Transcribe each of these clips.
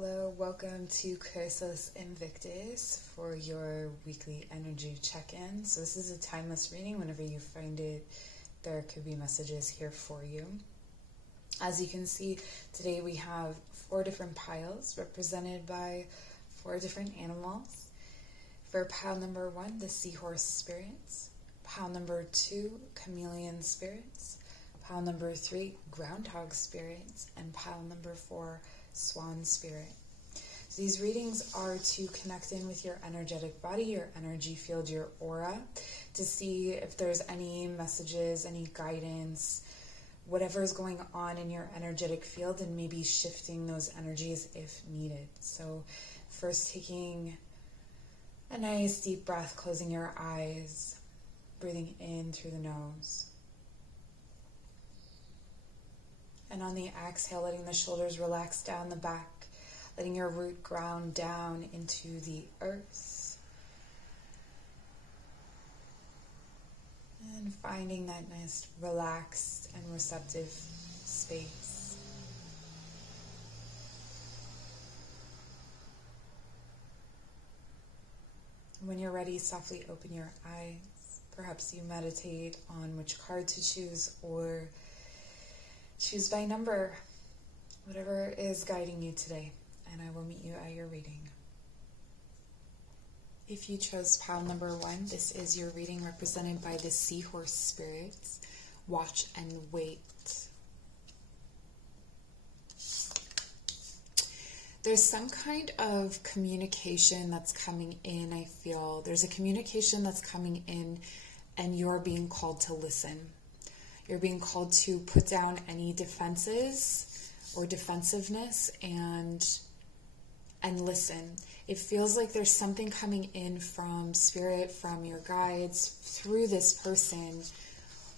Hello, welcome to Cursus Invictus for your weekly energy check-in. So this is a timeless reading. Whenever you find it, there could be messages here for you. As you can see, today we have 4 different piles represented by 4 different animals. For pile number 1, the Seahorse spirits. Pile number 2, Chameleon spirits. Pile number 3, Groundhog spirits. And pile number 4, Swan spirit. So these readings are to connect in with your energetic body, your energy field, your aura, to see if there's any messages, any guidance, whatever is going on in your energetic field, and maybe shifting those energies if needed. So first, taking a nice deep breath, closing your eyes, breathing in through the nose. And on the exhale, letting the shoulders relax down the back, letting your root ground down into the earth. And finding that nice relaxed and receptive space. When you're ready, softly open your eyes. Perhaps you meditate on which card to choose, or choose by number, whatever is guiding you today, and I will meet you at your reading. If you chose pile number 1, this is your reading represented by the Seahorse spirits. Watch and wait. There's some kind of communication that's coming in, I feel. There's a communication that's coming in, and you're being called to listen. You're being called to put down any defenses or defensiveness and listen. It feels like there's something coming in from spirit, from your guides, through this person,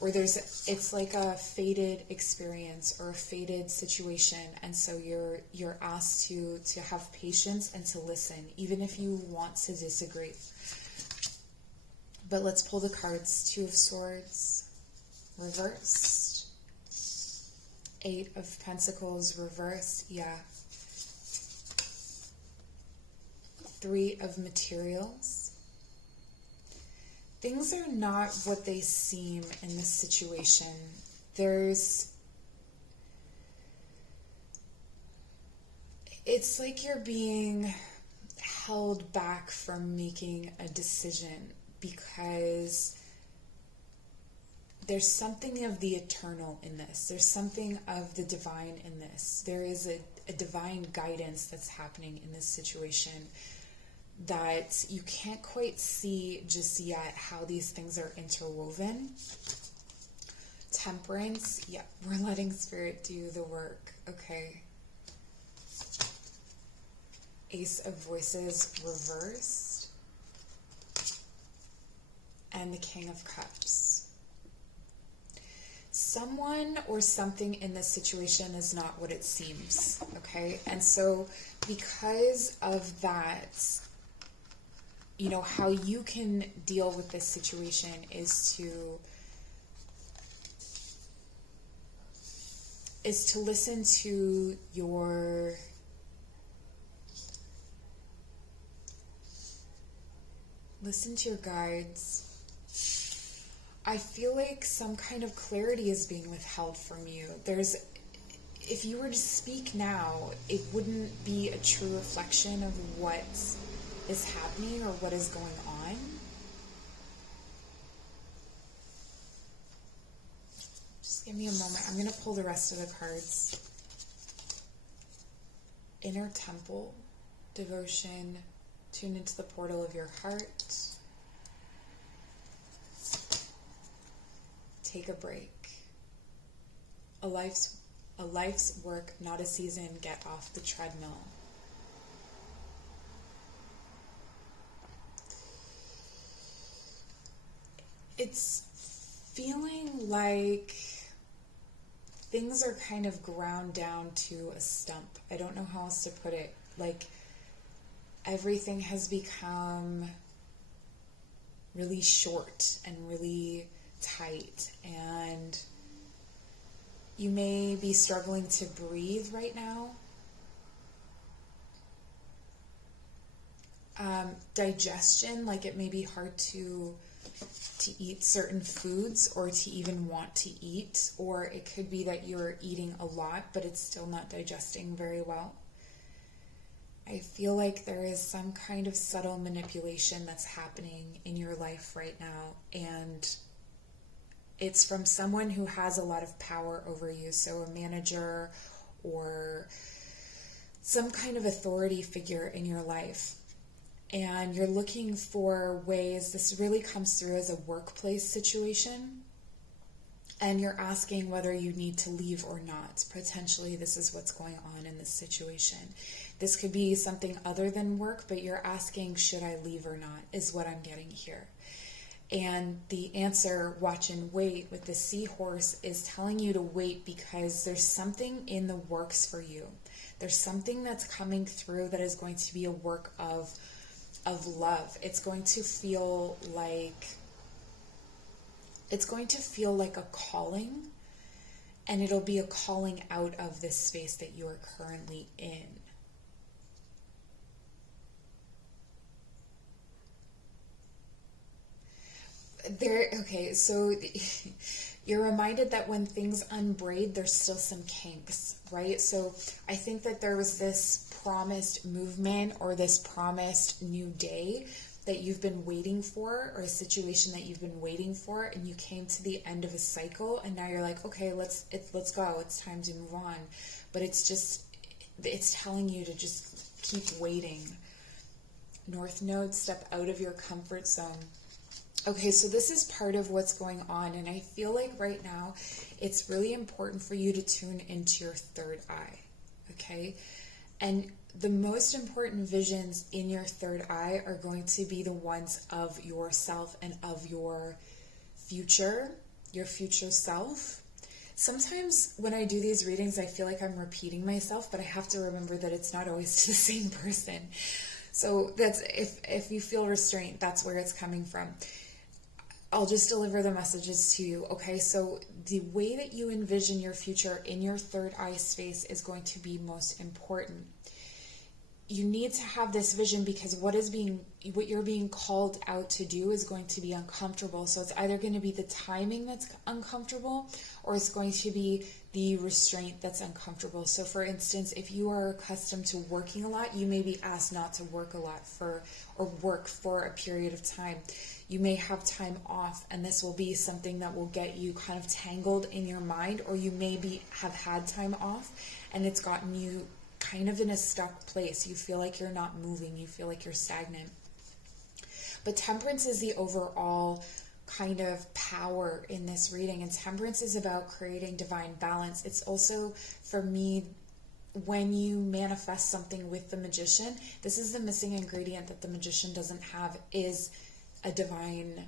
or it's like a fated experience or a fated situation, and so you're asked to have patience and to listen, even if you want to disagree. But let's pull the cards. 2 of Swords reversed, 8 of Pentacles reversed, yeah. 3 of Materials. Things are not what they seem in this situation. It's like you're being held back from making a decision because there's something of the eternal in this. There's something of the divine in this. There is a divine guidance that's happening in this situation that you can't quite see just yet how these things are interwoven. Temperance, yeah, we're letting Spirit do the work, okay. Ace of Voices reversed. And the King of Cups. Someone or something in this situation is not what it seems, okay? And so because of that, how you can deal with this situation is to listen to your guides. I feel like some kind of clarity is being withheld from you. If you were to speak now, it wouldn't be a true reflection of what is happening or what is going on. Just give me a moment. I'm going to pull the rest of the cards. Inner Temple, Devotion, tune into the portal of your heart. Take a break. A life's work, not a season. Get off the treadmill. It's feeling like things are kind of ground down to a stump. I don't know how else to put it. Like everything has become really short and really tight, and you may be struggling to breathe right now. digestion, like it may be hard to eat certain foods or to even want to eat, or it could be that you're eating a lot but it's still not digesting very well. I feel like there is some kind of subtle manipulation that's happening in your life right now, and it's from someone who has a lot of power over you, so a manager or some kind of authority figure in your life. And you're looking for ways, this really comes through as a workplace situation, and you're asking whether you need to leave or not. Potentially this is what's going on in this situation. This could be something other than work, but you're asking, should I leave or not, is what I'm getting here. And the answer, watch and wait, with the Seahorse is telling you to wait because there's something in the works for you. There's something that's coming through that is going to be a work of love. It's going to feel like a calling, and it'll be a calling out of this space that you are currently in. Okay, so you're reminded that when things unbraid, there's still some kinks, right? So I think that there was this promised movement or this promised new day that you've been waiting for, or a situation that you've been waiting for, and you came to the end of a cycle, and now you're like, okay, let's go. It's time to move on. But it's telling you to just keep waiting. North Node, step out of your comfort zone. Okay, so this is part of what's going on, and I feel like right now it's really important for you to tune into your third eye, okay? And the most important visions in your third eye are going to be the ones of yourself and of your future self. Sometimes when I do these readings, I feel like I'm repeating myself, but I have to remember that it's not always to the same person. So that's, if you feel restraint, that's where it's coming from. I'll just deliver the messages to you. Okay, so the way that you envision your future in your third eye space is going to be most important. You need to have this vision because what you're being called out to do is going to be uncomfortable. So it's either going to be the timing that's uncomfortable, or it's going to be the restraint that's uncomfortable. So for instance, if you are accustomed to working a lot, you may be asked not to work a lot or work for a period of time. You may have time off, and this will be something that will get you kind of tangled in your mind, or you maybe have had time off and it's gotten you kind of in a stuck place. You feel like you're not moving, you feel like you're stagnant. But temperance is the overall kind of power in this reading, and temperance is about creating divine balance. It's also, for me, when you manifest something with the magician, this is the missing ingredient that the magician doesn't have, is a divine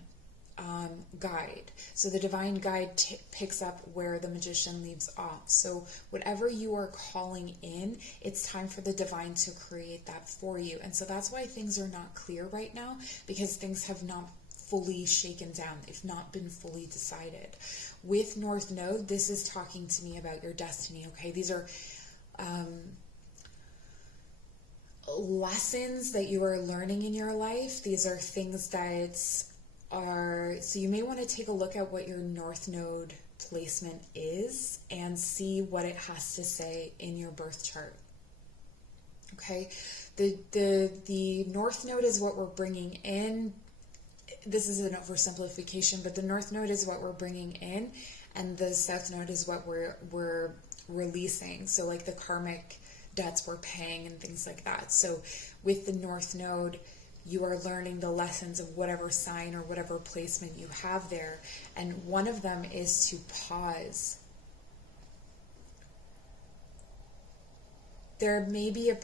guide. So the divine guide picks up where the magician leaves off. So whatever you are calling in, it's time for the divine to create that for you. And so that's why things are not clear right now, because things have not fully shaken down. They've not been fully decided. With North Node, this is talking to me about your destiny, okay? These are lessons that you are learning in your life. These are things that are, so you may want to take a look at what your North Node placement is and see what it has to say in your birth chart. Okay, the North Node is what we're bringing in. This is an oversimplification, but the North Node is what we're bringing in, and the South Node is what we're releasing. So like the karmic debts we're paying and things like that. So with the North Node, you are learning the lessons of whatever sign or whatever placement you have there. And one of them is to pause. There may be a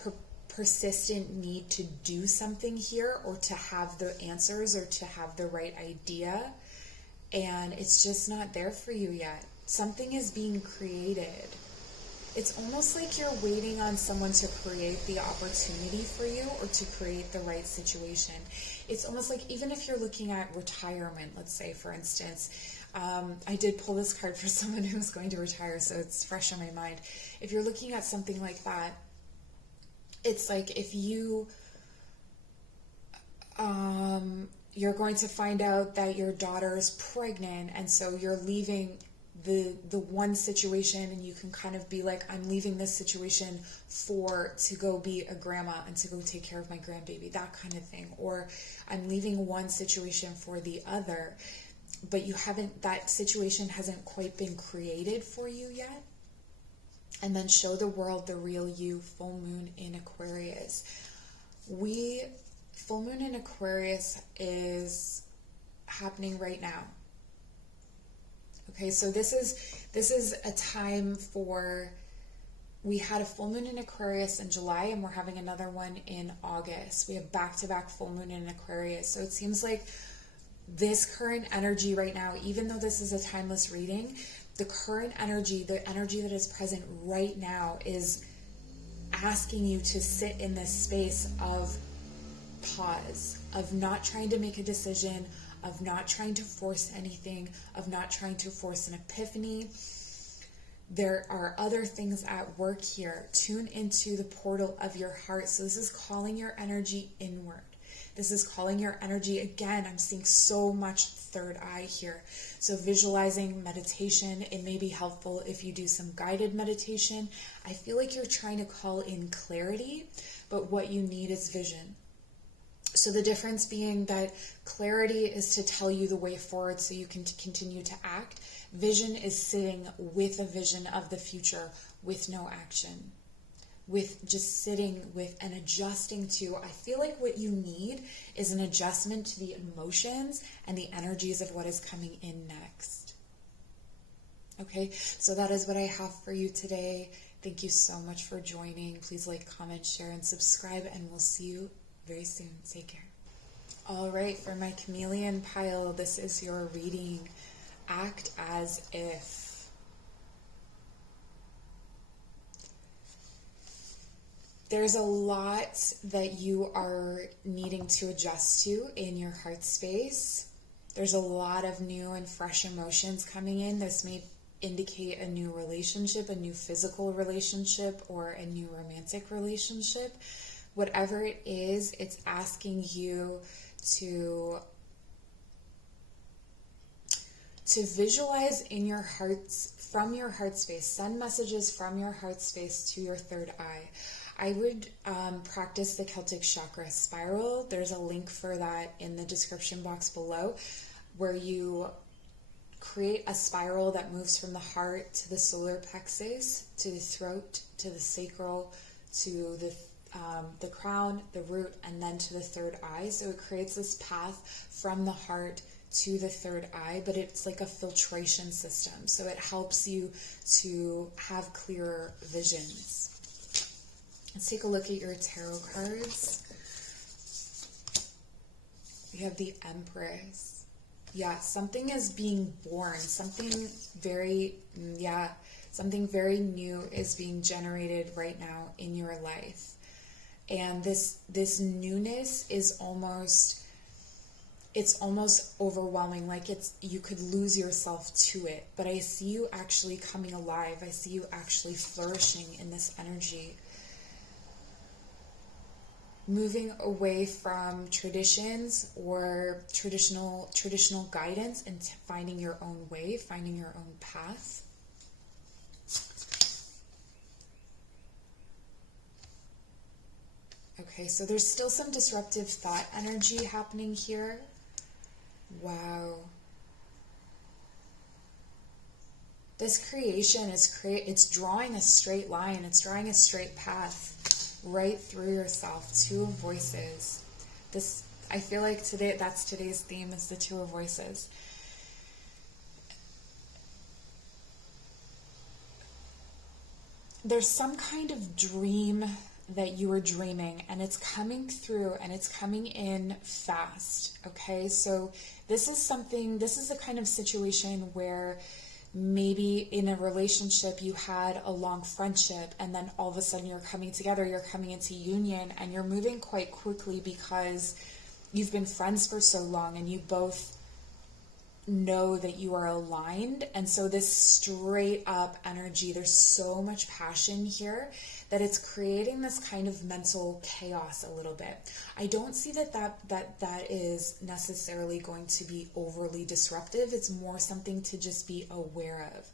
persistent need to do something here, or to have the answers, or to have the right idea, and it's just not there for you yet. Something is being created. It's almost like you're waiting on someone to create the opportunity for you, or to create the right situation. It's almost like, even if you're looking at retirement, let's say, for instance, I did pull this card for someone who's going to retire, so it's fresh on my mind. If you're looking at something like that, it's like if you You're going to find out that your daughter is pregnant, and so you're leaving the one situation, and you can kind of be like, I'm leaving this situation to go be a grandma and to go take care of my grandbaby, that kind of thing. Or I'm leaving one situation for the other, but that situation hasn't quite been created for you yet. And then show the world the real you, full moon in Aquarius. Full moon in Aquarius is happening right now. Okay, so this is a time we had a full moon in Aquarius in July, and we're having another one in August. We have back-to-back full moon in Aquarius. So it seems like this current energy right now, even though this is a timeless reading, the current energy, the energy that is present right now, is asking you to sit in this space of pause, of not trying to make a decision, of not trying to force anything, of not trying to force an epiphany. There are other things at work here. Tune into the portal of your heart. So this is calling your energy inward. This is calling your energy, again, I'm seeing so much third eye here. So visualizing, meditation, it may be helpful if you do some guided meditation. I feel like you're trying to call in clarity, but what you need is vision. So the difference being that clarity is to tell you the way forward so you can continue to act. Vision is sitting with a vision of the future with no action, with just sitting with and adjusting to. I feel like what you need is an adjustment to the emotions and the energies of what is coming in next. Okay, so that is what I have for you today. Thank you so much for joining. Please like, comment, share, and subscribe, and we'll see you very soon. Take care. All right, for my chameleon pile, this is your reading. Act as if. There's a lot that you are needing to adjust to in your heart space. There's a lot of new and fresh emotions coming in. This may indicate a new relationship, a new physical relationship, or a new romantic relationship. Whatever it is, it's asking you to visualize in your hearts, from your heart space, send messages from your heart space to your third eye. I would practice the Celtic chakra spiral. There's a link for that in the description box below, where you create a spiral that moves from the heart to the solar plexus, to the throat, to the sacral, to the crown, the root, and then to the third eye. So it creates this path from the heart to the third eye, but it's like a filtration system. So it helps you to have clearer visions. Let's take a look at your tarot cards. We have the Empress. Yeah, something is being born. Something very new is being generated right now in your life. And this newness is almost overwhelming. Like you could lose yourself to it. But I see you actually coming alive. I see you actually flourishing in this energy. Moving away from traditions or traditional guidance and finding your own way, finding your own path. Okay, so there's still some disruptive thought energy happening here. Wow. This creation it's drawing a straight line, it's drawing a straight path right through yourself. Two of Voices. I feel like that's today's theme, is the Two of Voices. There's some kind of dream that you were dreaming, and it's coming through, and it's coming in fast. Okay, so this is a kind of situation where maybe in a relationship you had a long friendship, and then all of a sudden you're coming together, you're coming into union, and you're moving quite quickly because you've been friends for so long, and you both know that you are aligned. And so this straight up energy, there's so much passion here that it's creating this kind of mental chaos a little bit. I don't see that is necessarily going to be overly disruptive. It's more something to just be aware of.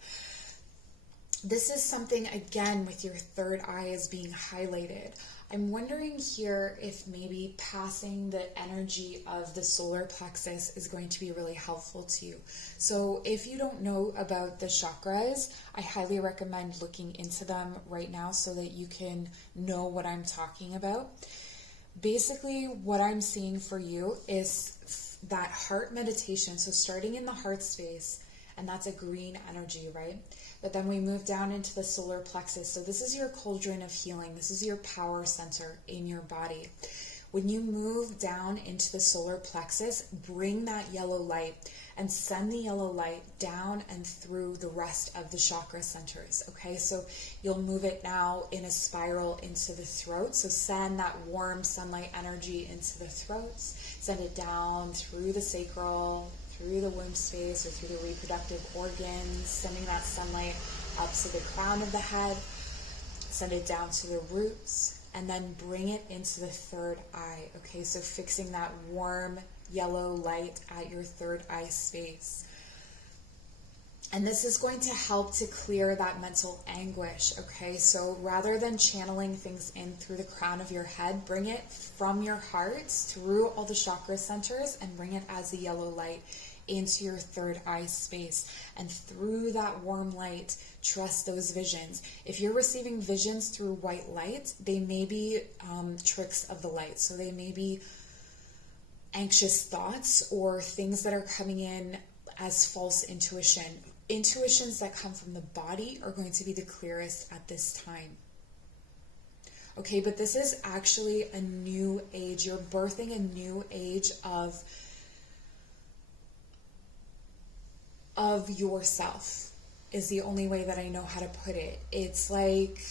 This is something, again, with your third eye is being highlighted. I'm wondering here if maybe passing the energy of the solar plexus is going to be really helpful to you. So if you don't know about the chakras, I highly recommend looking into them right now so that you can know what I'm talking about. Basically, what I'm seeing for you is that heart meditation. So starting in the heart space, and that's a green energy, right? But then we move down into the solar plexus. So this is your cauldron of healing. This is your power center in your body. When you move down into the solar plexus, bring that yellow light and send the yellow light down and through the rest of the chakra centers. Okay, so you'll move it now in a spiral into the throat. So send that warm sunlight energy into the throats. Send it down through the sacral, through the womb space or through the reproductive organs, sending that sunlight up to the crown of the head, send it down to the roots, and then bring it into the third eye. Okay, so fixing that warm yellow light at your third eye space. And this is going to help to clear that mental anguish, okay? So rather than channeling things in through the crown of your head, bring it from your heart through all the chakra centers and bring it as a yellow light into your third eye space. And through that warm light, trust those visions. If you're receiving visions through white light, they may be tricks of the light. So they may be anxious thoughts or things that are coming in as false intuition. Intuitions that come from the body are going to be the clearest at this time. Okay, but this is actually a new age. You're birthing a new age of yourself, is the only way that I know how to put it. It's like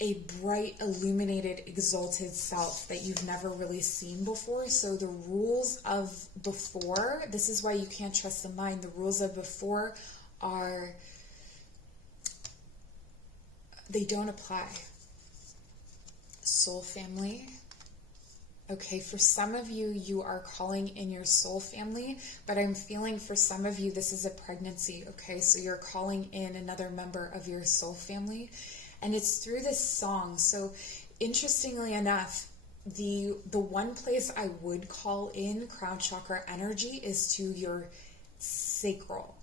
a bright, illuminated, exalted self that you've never really seen before. So the rules of before, this is why you can't trust the mind. The rules of before they don't apply. Soul family. Okay, for some of you, you are calling in your soul family, but I'm feeling for some of you, this is a pregnancy. Okay, so you're calling in another member of your soul family. And it's through this song. So interestingly enough, the one place I would call in crown chakra energy is to your sacral.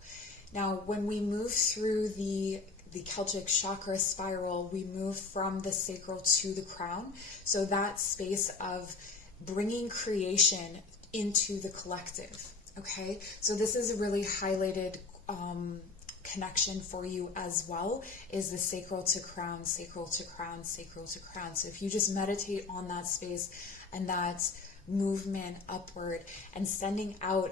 Now, when we move through the Celtic chakra spiral, we move from the sacral to the crown. So that space of bringing creation into the collective. Okay, so this is a really highlighted connection for you as well, is the sacral to crown, sacral to crown, sacral to crown. So if you just meditate on that space and that movement upward and sending out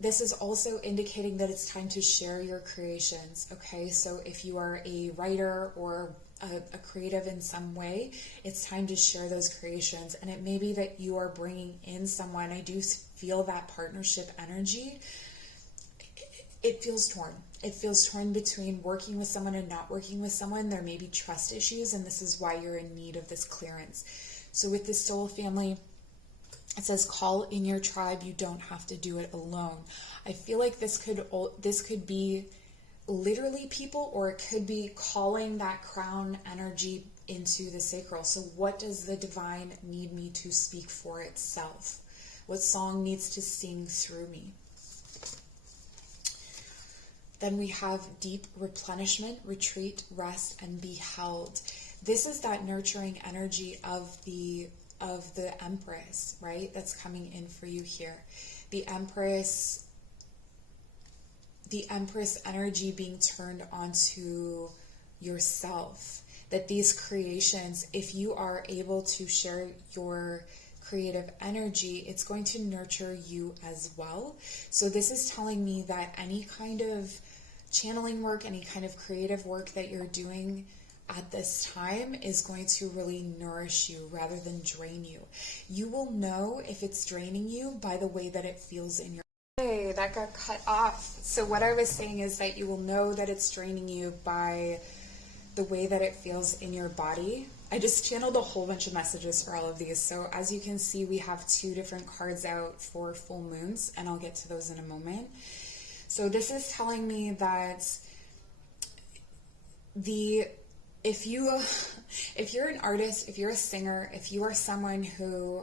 this is also indicating that it's time to share your creations. Okay, so if you are a writer or a creative in some way, it's time to share those creations. And it may be that you are bringing in someone. I do feel that partnership energy. It feels torn. It feels torn between working with someone and not working with someone. There may be trust issues, and this is why you're in need of this clearance. So with this soul family, it says, call in your tribe. You don't have to do it alone. I feel like this could be literally people, or it could be calling that crown energy into the sacral. So what does the divine need me to speak for itself? What song needs to sing through me? Then we have deep replenishment, retreat, rest, and be held. This is that nurturing energy of the Empress, right? That's coming in for you here. The Empress energy being turned onto yourself. That these creations, if you are able to share your creative energy, it's going to nurture you as well. So this is telling me that any kind of channeling work, any kind of creative work that you're doing at this time is going to really nourish you rather than drain you. You will know if it's draining you by the way that it feels in your Hey, that got cut off. So what I was saying is that you will know that it's draining you by the way that it feels in your body. I just channeled a whole bunch of messages for all of these. So as you can see, we have 2 different cards out for full moons, and I'll get to those in a moment. So this is telling me that if you're an artist, if you're a singer, if you are someone who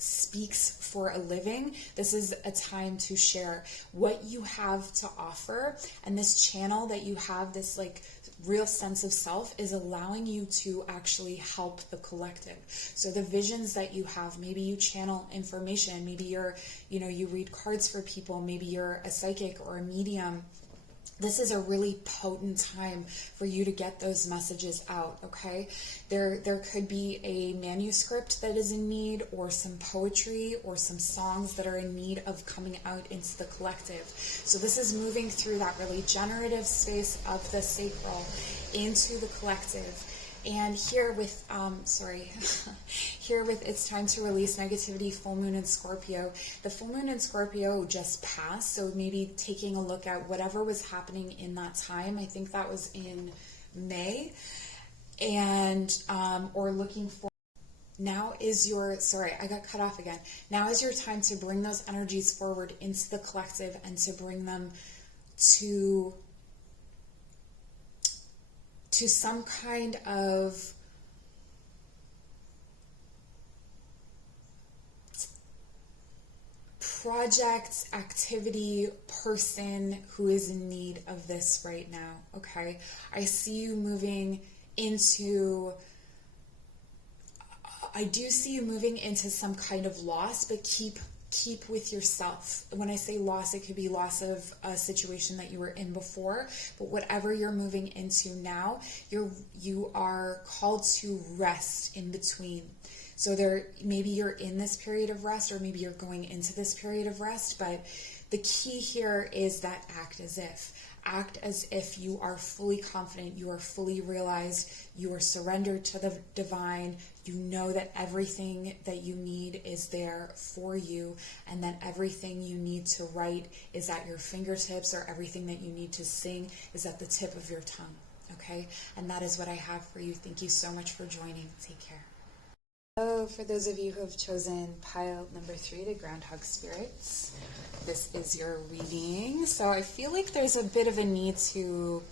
speaks for a living, this is a time to share what you have to offer. And this channel that you have, this like real sense of self, is allowing you to actually help the collective. So the visions that you have, maybe you channel information, maybe you read cards for people, maybe you're a psychic or a medium. This is a really potent time for you to get those messages out, okay? There could be a manuscript that is in need, or some poetry, or some songs that are in need of coming out into the collective. So this is moving through that really generative space of the sacral into the collective. And here with, it's time to release negativity, full moon in Scorpio. The full moon in Scorpio just passed, so maybe taking a look at whatever was happening in that time. I think that was in May. And, or looking for, now is your, I got cut off again. Now is your time to bring those energies forward into the collective and to bring them to some kind of project, activity, person who is in need of this right now, okay? I see you moving into, I do see you moving into some kind of loss, but keep with yourself. When I say loss, it could be loss of a situation that you were in before, but whatever you're moving into now, you are called to rest in between. So maybe you're in this period of rest, or maybe you're going into this period of rest, but the key here is that act as if. Act as if you are fully confident, you are fully realized, you are surrendered to the divine, you know that everything that you need is there for you, and that everything you need to write is at your fingertips, or everything that you need to sing is at the tip of your tongue, okay? And that is what I have for you. Thank you so much for joining. Take care. So for those of you who have chosen pile number 3, the Groundhog Spirits, this is your reading. So I feel like there's a bit of a need to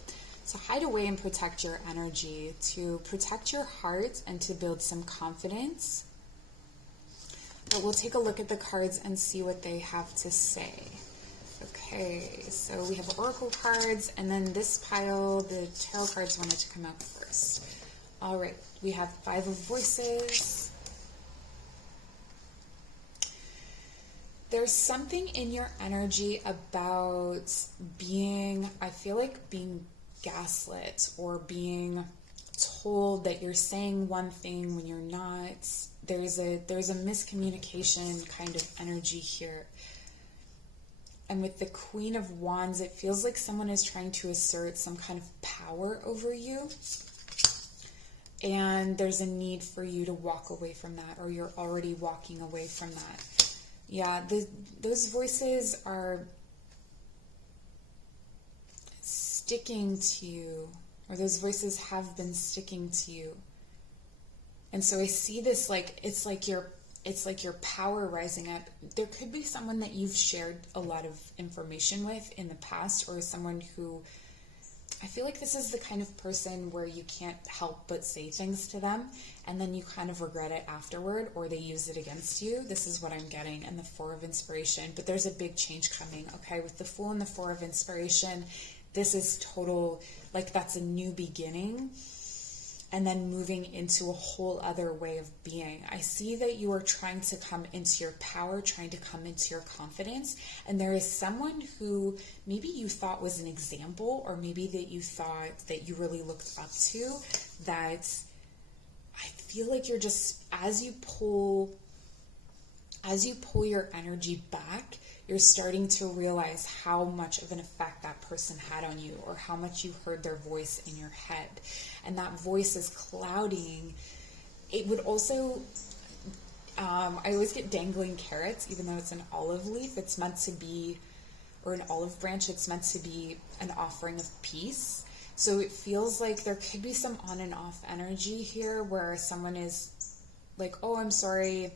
hide away and protect your energy, to protect your heart, and to build some confidence. But we'll take a look at the cards and see what they have to say. Okay, so we have Oracle cards, and then this pile, the Tarot cards wanted to come out first. All right, we have 5 of Voices. There's something in your energy about I feel like being gaslit, or being told that you're saying one thing when you're not. There's a miscommunication kind of energy here. And with the Queen of Wands, it feels like someone is trying to assert some kind of power over you. And there's a need for you to walk away from that, or you're already walking away from that. Yeah, those voices are sticking to you, or those voices have been sticking to you. And so I see this like, it's like your power rising up. There could be someone that you've shared a lot of information with in the past, or someone who, I feel like this is the kind of person where you can't help but say things to them, and then you kind of regret it afterward, or they use it against you. This is what I'm getting, and the 4 of Inspiration. But there's a big change coming, okay? With the Fool and the 4 of Inspiration, this is total, like that's a new beginning, and then moving into a whole other way of being. I see that you are trying to come into your power, trying to come into your confidence, and there is someone who maybe you thought was an example, or maybe that you thought that you really looked up to, that I feel like you're just, as you pull as you pull your energy back, you're starting to realize how much of an effect that person had on you, or how much you heard their voice in your head. And that voice is clouding. It would also, I always get dangling carrots, even though it's an olive leaf. It's meant to be, or an olive branch, it's meant to be an offering of peace. So it feels like there could be some on and off energy here where someone is like, oh, I'm sorry.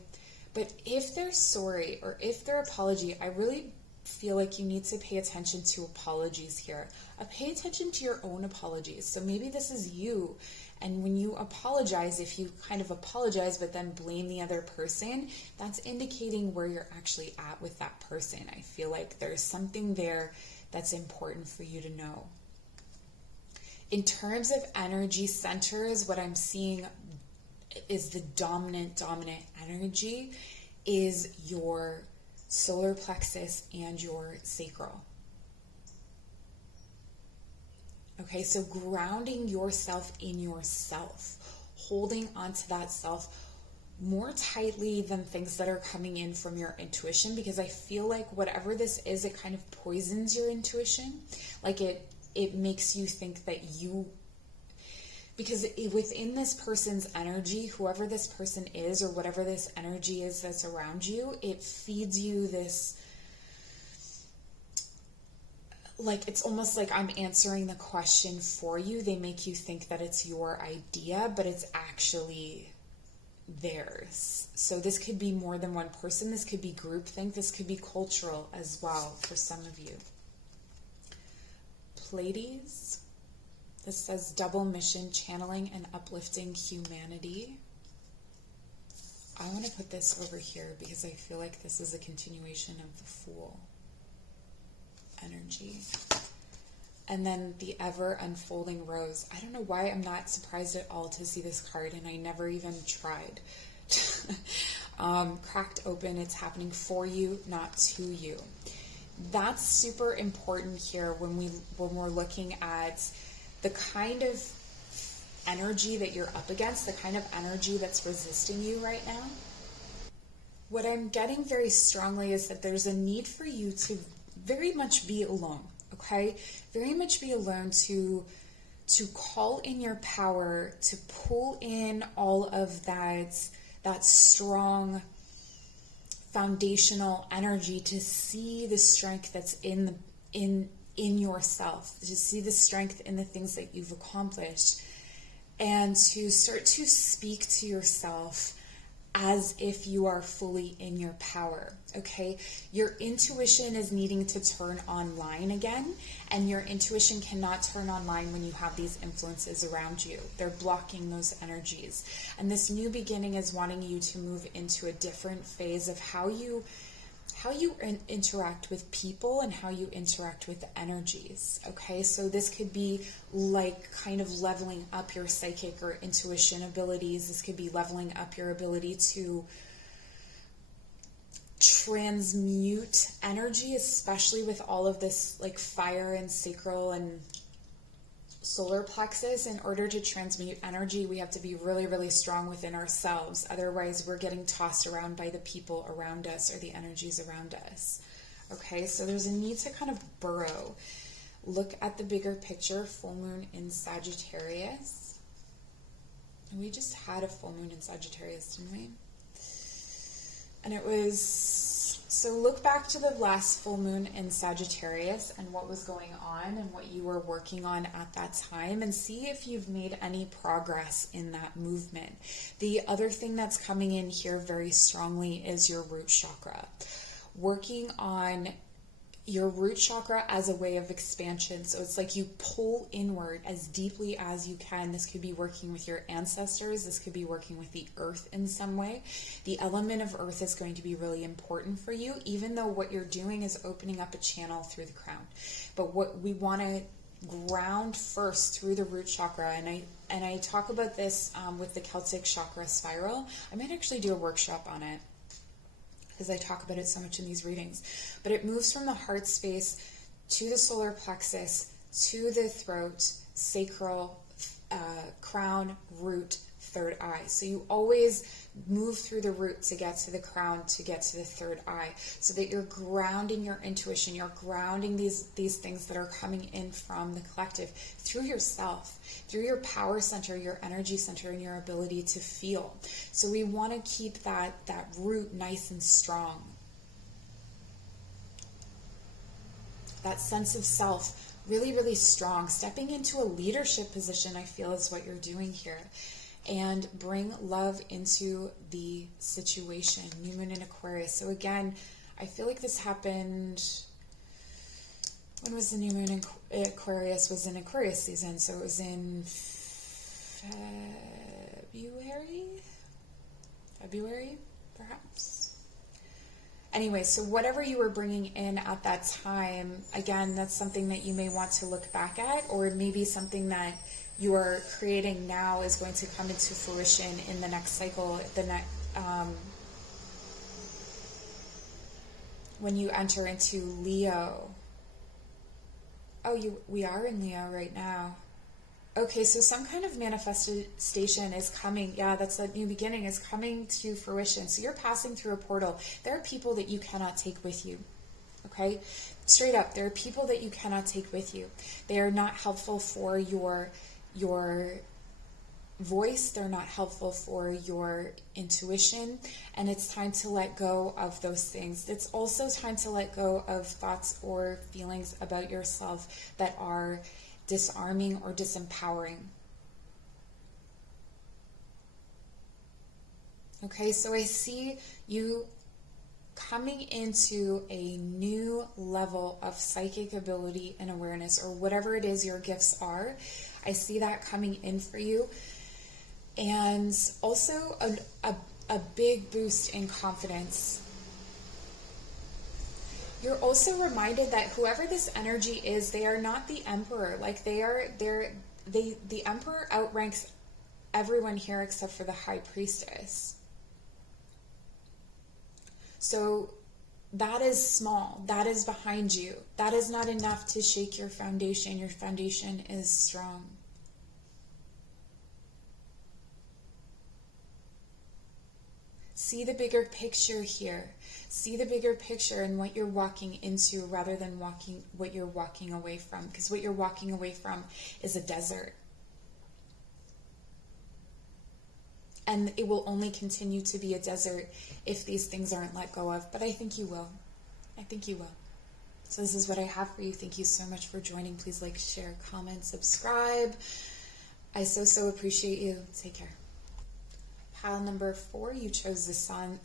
But if they're sorry, or if they're apology, I really feel like you need to pay attention to apologies here. Pay attention to your own apologies. So maybe this is you. And when you apologize, if you kind of apologize but then blame the other person, that's indicating where you're actually at with that person. I feel like there's something there that's important for you to know. In terms of energy centers, what I'm seeing is the dominant energy is your solar plexus and your sacral. Okay, so grounding yourself in yourself, holding onto that self more tightly than things that are coming in from your intuition, because I feel like whatever this is, it kind of poisons your intuition. Like it makes you think that you, because within this person's energy, whoever this person is, or whatever this energy is that's around you, it feeds you this, like, it's almost like I'm answering the question for you. They make you think that it's your idea, but it's actually theirs. So this could be more than one person. This could be groupthink. This could be cultural as well for some of you. Pleiades. This says double mission, channeling and uplifting humanity. I want to put this over here because I feel like this is a continuation of the Fool energy. And then the ever unfolding rose. I don't know why I'm not surprised at all to see this card, and I never even tried. Cracked open, it's happening for you, not to you. That's super important here when we're looking at the kind of energy that you're up against, the kind of energy that's resisting you right now. What I'm getting very strongly is that there's a need for you to very much be alone, okay? Very much be alone to call in your power, to pull in all of that strong foundational energy, to see the strength that's in yourself, to see the strength in the things that you've accomplished, and to start to speak to yourself as if you are fully in your power, okay? Your intuition is needing to turn online again, and your intuition cannot turn online when you have these influences around you. They're blocking those energies. And this new beginning is wanting you to move into a different phase of how you interact with people and how you interact with energies, okay? So this could be like kind of leveling up your psychic or intuition abilities. This could be leveling up your ability to transmute energy, especially with all of this like fire and sacral and solar plexus. In order to transmute energy, we have to be really, really strong within ourselves. Otherwise, we're getting tossed around by the people around us or the energies around us. Okay, so there's a need to kind of burrow. Look at the bigger picture. Full moon in Sagittarius. We just had a full moon in Sagittarius, didn't we? And it was... So look back to the last full moon in Sagittarius and what was going on and what you were working on at that time, and see if you've made any progress in that movement. The other thing that's coming in here very strongly is your root chakra. Working on your root chakra as a way of expansion. So it's like you pull inward as deeply as you can. This could be working with your ancestors. This could be working with the earth in some way. The element of earth is going to be really important for you, even though what you're doing is opening up a channel through the crown. But what we want to ground first through the root chakra, and I talk about this with the Celtic chakra spiral. I might actually do a workshop on it, because I talk about it so much in these readings. But it moves from the heart space to the solar plexus, to the throat, sacral, crown, root, third eye. So you always move through the root to get to the crown, to get to the third eye, so that you're grounding your intuition, you're grounding these things that are coming in from the collective through yourself, through your power center, your energy center, and your ability to feel. So we want to keep that root nice and strong. That sense of self really, really strong. Stepping into a leadership position, I feel, is what you're doing here. And bring love into the situation. New moon in Aquarius. So again, I feel like this happened... When was the new moon in Aquarius? Was in Aquarius season. So it was in February, perhaps. Anyway, so whatever you were bringing in at that time, again, that's something that you may want to look back at, or maybe something that you are creating now is going to come into fruition in the next cycle, when you enter into Leo. Oh, we are in Leo right now. Okay, so some kind of manifestation is coming. Yeah, that's that new beginning is coming to fruition. So you're passing through a portal. There are people that you cannot take with you. Okay? Straight up, there are people that you cannot take with you. They are not helpful for your voice. They're not helpful for your intuition. And it's time to let go of those things. It's also time to let go of thoughts or feelings about yourself that are disarming or disempowering. Okay, so I see you coming into a new level of psychic ability and awareness, or whatever it is your gifts are. I see that coming in for you. And also a big boost in confidence. You're also reminded that whoever this energy is, they are not the emperor. Like the emperor outranks everyone here except for the high priestess. So that is small. That is behind you. That is not enough to shake your foundation. Your foundation is strong. See the bigger picture here. See the bigger picture and what you're walking into rather than what you're walking away from. Because what you're walking away from is a desert. And it will only continue to be a desert if these things aren't let go of. But I think you will. I think you will. So this is what I have for you. Thank you so much for joining. Please like, share, comment, subscribe. I so appreciate you. Take care. Pile number 4, you chose the Swan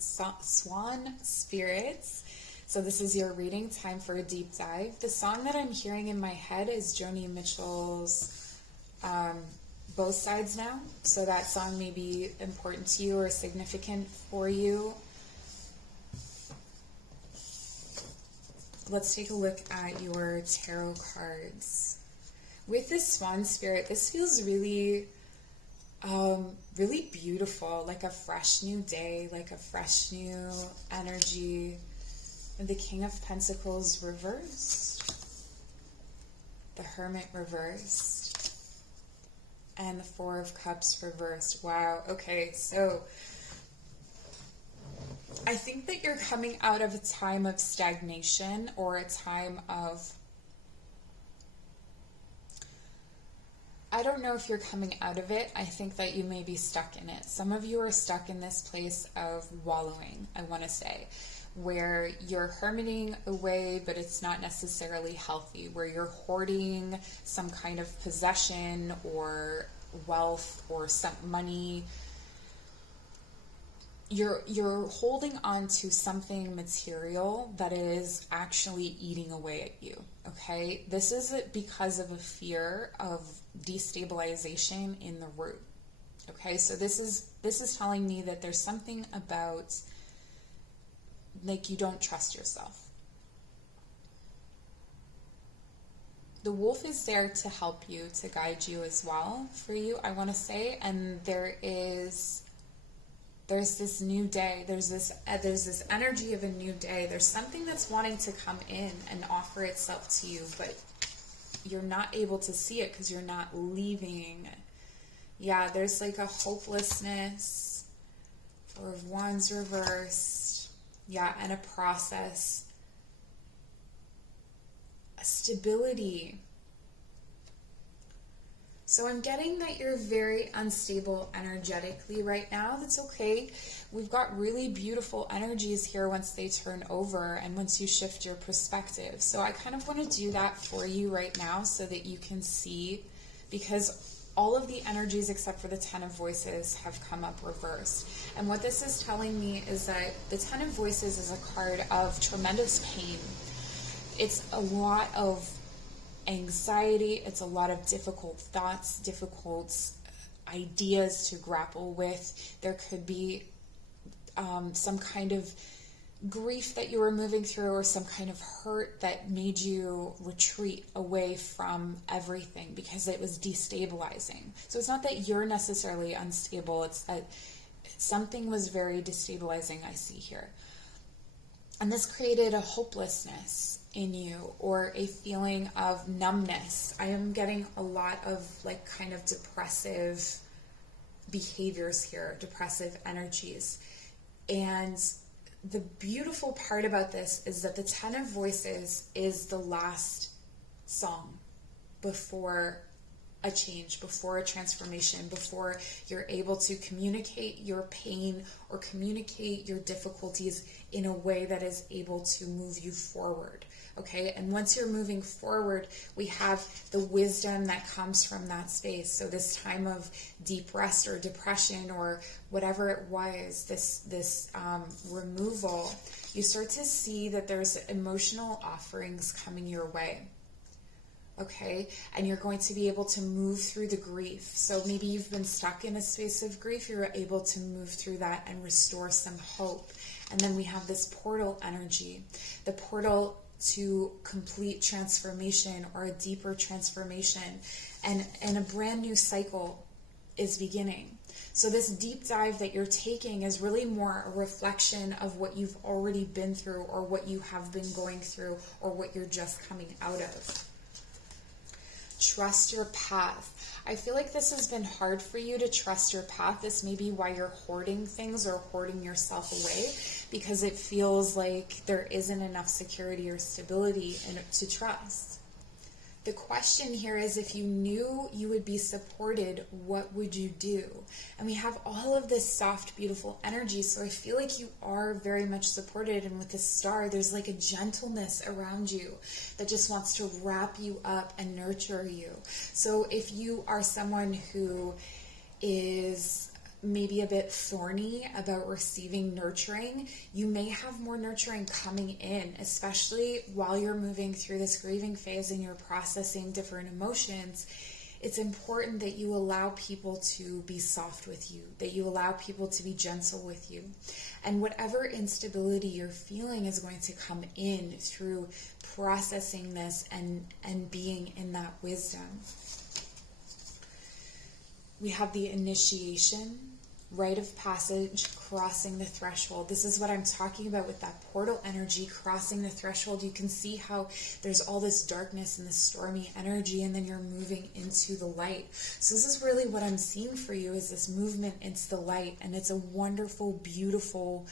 Spirits. So this is your reading. Time for a deep dive. The song that I'm hearing in my head is Joni Mitchell's Both Sides Now. So that song may be important to you or significant for you. Let's take a look at your tarot cards. With this Swan Spirit, this feels really beautiful, like a fresh new day, like a fresh new energy. And the King of Pentacles reversed, the Hermit reversed, and the Four of Cups reversed. Wow, okay, so I think that you're coming out of a time of stagnation or a time of, I don't know if you're coming out of it. I think that you may be stuck in it. Some of you are stuck in this place of wallowing, I want to say, where you're hermiting away, but it's not necessarily healthy, where you're hoarding some kind of possession or wealth or some money. You're holding on to something material that is actually eating away at you, okay? This is because of a fear of destabilization in the root, okay? So this is telling me that there's something about, like, you don't trust yourself. The wolf is there to help you, to guide you as well, for you, I want to say, and there's this new day, there's this energy of a new day. There's something that's wanting to come in and offer itself to you, but you're not able to see it because you're not leaving Yeah, there's like a hopelessness. Four of Wands reversed. Yeah, and a process. A stability. So I'm getting that you're very unstable energetically right now. That's okay. We've got really beautiful energies here once they turn over and once you shift your perspective. So I kind of want to do that for you right now so that you can see, because all of the energies except for the Ten of Voices have come up reversed. And what this is telling me is that the Ten of Voices is a card of tremendous pain. It's a lot of anxiety, it's a lot of difficult thoughts, difficult ideas to grapple with. There could be some kind of grief that you were moving through, or some kind of hurt that made you retreat away from everything because it was destabilizing. So it's not that you're necessarily unstable, it's that something was very destabilizing, I see here. And this created a hopelessness in you, or a feeling of numbness. I am getting a lot of like kind of depressive behaviors here, depressive energies. And the beautiful part about this is that the Ten of Voices is the last song before a change, before a transformation, before you're able to communicate your pain or communicate your difficulties in a way that is able to move you forward. Okay, and once you're moving forward, we have the wisdom that comes from that space. So this time of deep rest or depression or whatever it was, this removal, you start to see that there's emotional offerings coming your way. Okay, and you're going to be able to move through the grief. So maybe you've been stuck in a space of grief, you're able to move through that and restore some hope. And then we have this portal energy, the portal to complete transformation or a deeper transformation, and a brand new cycle is beginning. So this deep dive that you're taking is really more a reflection of what you've already been through, or what you have been going through, or what you're just coming out of. Trust your path. I feel like this has been hard for you to trust your path. This may be why you're hoarding things or hoarding yourself away, because it feels like there isn't enough security or stability to trust. The question here is, if you knew you would be supported, what would you do? And we have all of this soft, beautiful energy, so I feel like you are very much supported. And with this star, there's like a gentleness around you that just wants to wrap you up and nurture you. So if you are someone who is maybe a bit thorny about receiving nurturing, you may have more nurturing coming in, especially while you're moving through this grieving phase and you're processing different emotions. It's important that you allow people to be soft with you, that you allow people to be gentle with you. And whatever instability you're feeling is going to come in through processing this and being in that wisdom. We have the initiation, rite of passage, crossing the threshold. This is what I'm talking about with that portal energy, crossing the threshold. You can see how there's all this darkness and this stormy energy, and then you're moving into the light. So this is really what I'm seeing for you, is this movement into the light. And it's a wonderful, beautiful,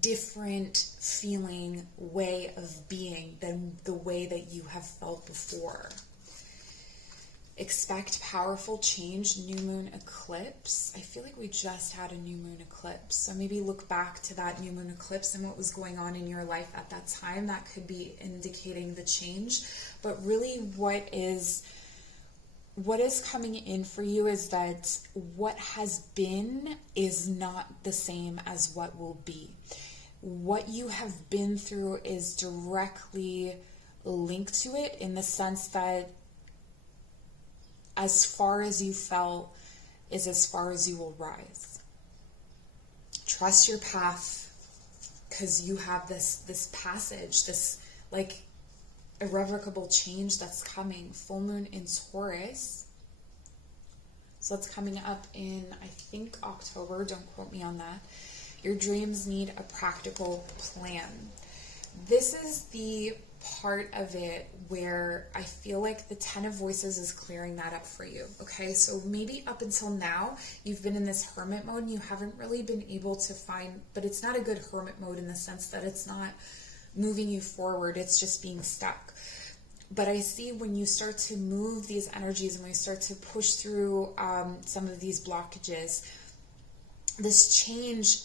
different feeling way of being than the way that you have felt before. Expect powerful change, new moon eclipse. I feel like we just had a new moon eclipse. So maybe look back to that new moon eclipse and what was going on in your life at that time. That could be indicating the change. But really what is coming in for you is that what has been is not the same as what will be. What you have been through is directly linked to it, in the sense that as far as you fell is as far as you will rise. Trust your path, because you have this passage, this like irrevocable change that's coming. Full moon in Taurus. So that's coming up in, I think, October. Don't quote me on that. Your dreams need a practical plan. This is the part of it where I feel like the Ten of Voices is clearing that up for you. Okay, so maybe up until now you've been in this hermit mode and you haven't really been able to find, but it's not a good hermit mode in the sense that it's not moving you forward, it's just being stuck. But I see when you start to move these energies and when you start to push through some of these blockages, this change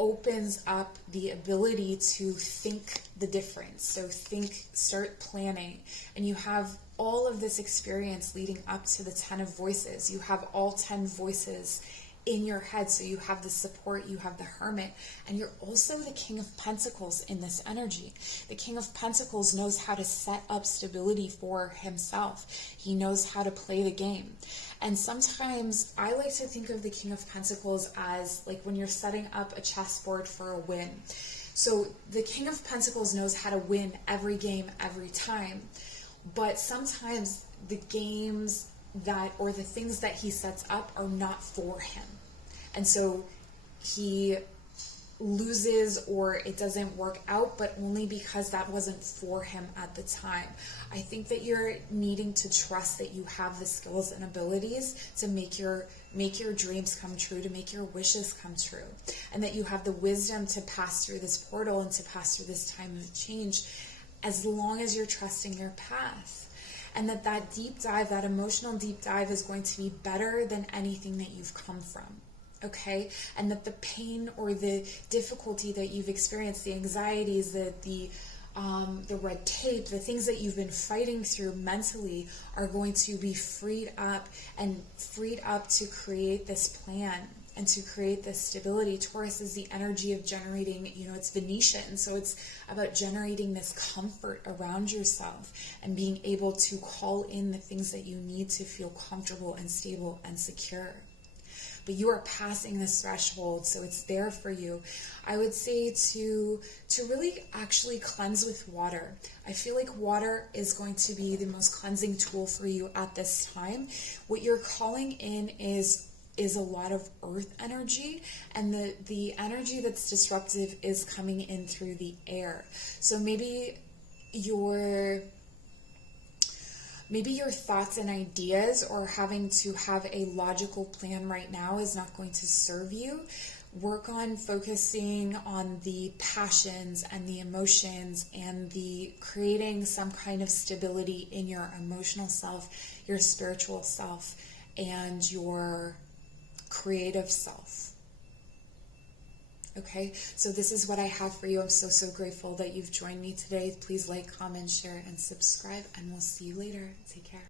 opens up the ability to think the difference. So start planning, and you have all of this experience leading up to the 10 of Voices. You have all 10 voices in your head, so you have the support, you have the Hermit, and you're also the King of Pentacles in this energy. The King of Pentacles knows how to set up stability for himself. He knows how to play the game. And sometimes I like to think of the King of Pentacles as like when you're setting up a chessboard for a win. So the King of Pentacles knows how to win every game every time, but sometimes the games that, or the things that he sets up are not for him. And so he loses, or it doesn't work out, but only because that wasn't for him at the time. I think that you're needing to trust that you have the skills and abilities to make your dreams come true, to make your wishes come true, and that you have the wisdom to pass through this portal and to pass through this time of change, as long as you're trusting your path. And that deep dive, that emotional deep dive, is going to be better than anything that you've come from. Okay? And that the pain or the difficulty that you've experienced, the anxieties, the red tape, the things that you've been fighting through mentally, are going to be freed up to create this plan and to create this stability. Taurus is the energy of generating, it's Venetian, so it's about generating this comfort around yourself and being able to call in the things that you need to feel comfortable and stable and secure. But you are passing this threshold, so it's there for you. I would say to really actually cleanse with water. I feel like water is going to be the most cleansing tool for you at this time. What you're calling in is a lot of earth energy, and the energy that's disruptive is coming in through the air. So maybe your thoughts and ideas, or having to have a logical plan right now, is not going to serve you. Work on focusing on the passions and the emotions and the creating some kind of stability in your emotional self, your spiritual self, and your creative self. Okay, so this is what I have for you. I'm so grateful that you've joined me today. Please like, comment, share, and subscribe, and we'll see you later. Take care.